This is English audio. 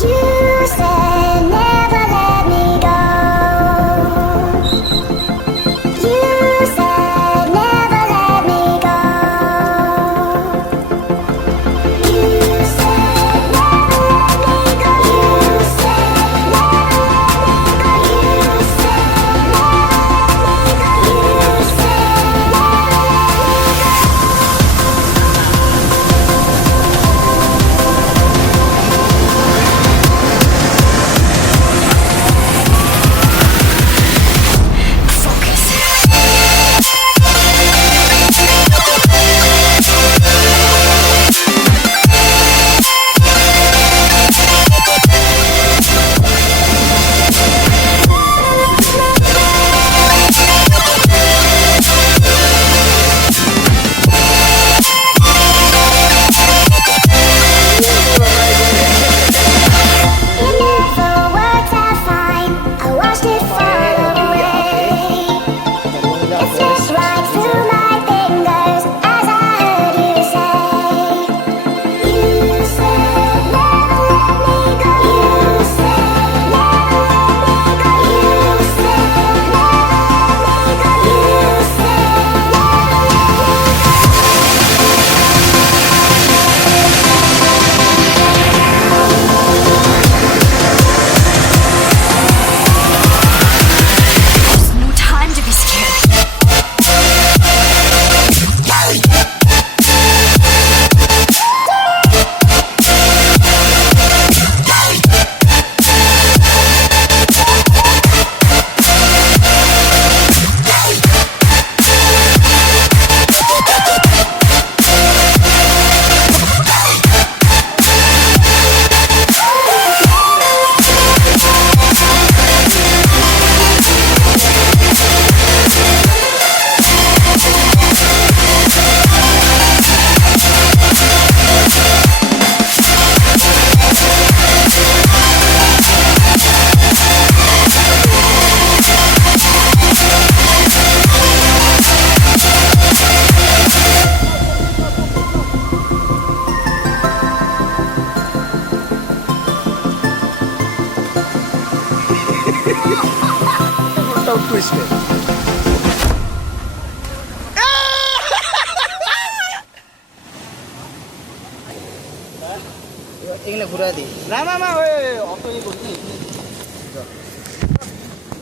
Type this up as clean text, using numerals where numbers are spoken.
You said never let me go. You said never let me go. You said never let me go. You said never let me go. You said never let me go. You said twisted. Ini घुरा दी ना ना ना ओए auto ये बोलती है